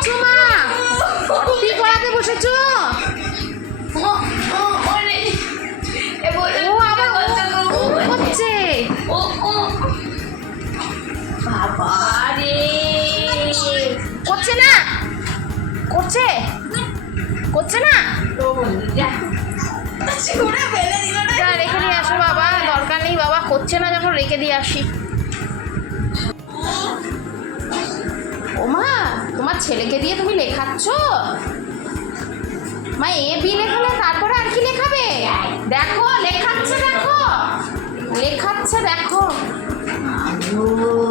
করছো মা? ভর্তি করাতে বসেছো? ও আবার ও হচ্ছে বাবা রে, করছে না? করছে করছে না? রেখে দিয়ে আসো বাবা, দরকার নেই বাবা, করছে না যখন রেখে দিয়ে আসি। ও মা, তোমার ছেলেকে দিয়ে তুমি লেখাচ্ছ? মা এ বি লেখালে তারপরে আর কি লেখাবে? দেখো লেখাচ্ছে, দেখো লেখাচ্ছে, দেখো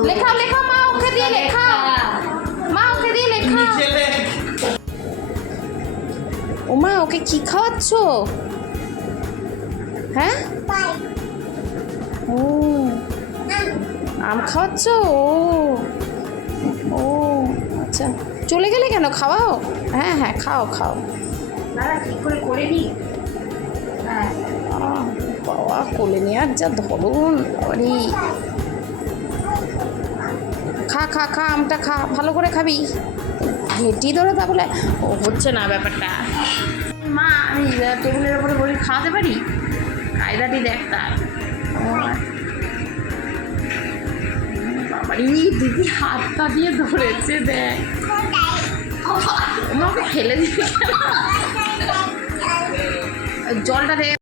লেখাও লেখাও মা, ওকে দিয়ে লেখাও, মা ওকে দিয়ে লেখাও। ও মা, ওকে কি খাওয়াচ্ছ? হ্যাঁ, ও আম খাওয়াচ্ছ? ও আচ্ছা, চলে গেলে কেন? খাওয়াও। হ্যাঁ হ্যাঁ, খাও খাও। দাঁড়া ঠিক করে করে নি। হ্যাঁ বাবা, কোলে নেওয়ার যা ধরুন বাবারি। খা খা খা, আমটা খা, ভালো করে খাবি। ঘেঁটি ধরে তাহলে ও হচ্ছে না ব্যাপারটা। মা আমি টেবিলের ওপরে বলি খাওয়াতে পারি? কায়দাটি দেখ তার। বাবারি, দিদি হাতটা দিয়ে ধরেছে, দেখ আমাকে ফেলে দিবি, জলটা দে।